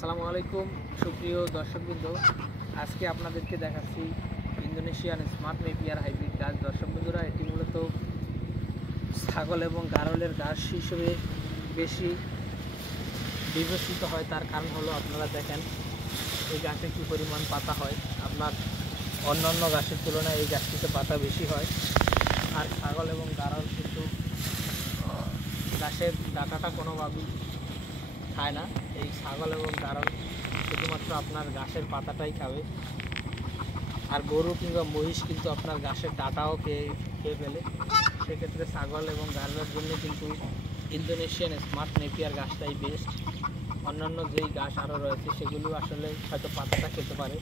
আসসালামু আলাইকুম সুপ্রিয় দর্শকবৃন্দ, আজকে আপনাদেরকে দেখাচ্ছি ইন্দোনেশিয়ান স্মার্ট নেপিয়ার হাইব্রিড গাছ। দর্শকবৃন্দরা, এটি মূলত ছাগল এবং গারলের ঘাস হিসেবে বেশি বিবেচিত হয়। তার কারণ হলো, আপনারা দেখেন এই গাছে কী পরিমাণ পাতা হয়। আপনার অন্যান্য গাছের তুলনায় এই গাছটিতে পাতা বেশি হয়। আর ছাগল এবং গারল কিন্তু গাছের ডাঁটাটা কোনোভাবেই খায় না। এই ছাগল এবং গারল শুধুমাত্র আপনার ঘাসের পাতাটাই খাবে। আর গরু কিংবা মহিষ কিন্তু আপনার ঘাসের ডাঁটাও খেয়ে ফেলে। সেক্ষেত্রে ছাগল এবং গারলের জন্য কিন্তু ইন্দোনেশিয়ান স্মার্ট নেপিয়ার গাছটাই বেস্ট। অন্যান্য যেই গাছ আরও রয়েছে সেগুলো আসলে হয়তো পাতাটা খেতে পারে,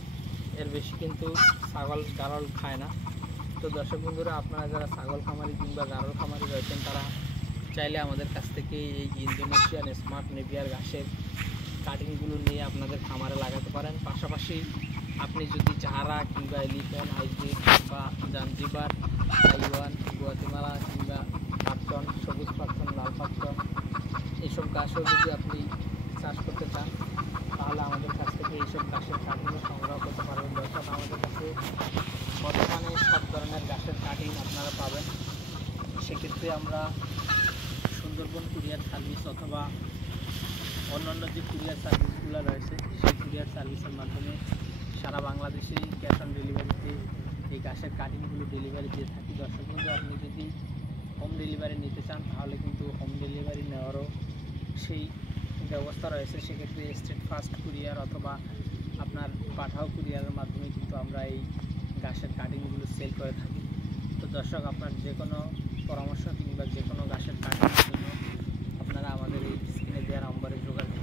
এর বেশি কিন্তু ছাগল গারল খায় না। তো দর্শক বন্ধুরা, আপনারা যারা ছাগল খামারি কিংবা গারল খামারি রয়েছেন, তারা চাইলে আমাদের কাছ থেকে এই ইন্দোনেশিয়ান স্মার্ট নেপিয়ার ঘাসের কাটিংগুলো নিয়ে আপনাদের খামারে লাগাতে পারেন। পাশাপাশি আপনি যদি চারা কিংবা এলিফ্যান্ট হাইব্রিড বা জাঞ্জিবার, তাইওয়ান, গুয়াতেমালা কিংবা পাকচন, সবুজ পাকচন, লাল পাকচন এইসব গাছও যদি আপনি চাষ করতে চান, তাহলে আমাদের কাছ থেকে এইসব গাছের কাটিংও সংগ্রহ করতে পারবেন। দর্শক, আমাদের কাছে বর্তমানে সব ধরনের গাছের কাটিং আপনারা পাবেন। সেক্ষেত্রে আমরা সুন্দরবন কুরিয়ার সার্ভিস অথবা অন্যান্য যে কুরিয়ার সার্ভিসগুলো রয়েছে, সেই কুরিয়ার সার্ভিসের মাধ্যমে সারা বাংলাদেশেই ক্যাশ অন ডেলিভারিতে এই গাছের কাটিংগুলো ডেলিভারি দিয়ে থাকি। দর্শক বন্ধু, আপনি যদি হোম ডেলিভারি নিতে চান, তাহলে কিন্তু হোম ডেলিভারি নেওয়ারও সেই ব্যবস্থা রয়েছে। সেক্ষেত্রে স্টেট ফাস্ট কুরিয়ার অথবা আপনার পাঠাও কুরিয়ারের মাধ্যমে কিন্তু আমরা এই গাছের কাটিংগুলো সেল করে থাকি। তো দর্শক, আপনার যে কোনো পরামর্শ কিংবা যে কোনো গাছের কাটিংয়ের জন্য আপনারা আমাদের এই স্ক্রিনে দেওয়া নম্বরে যোগাযোগ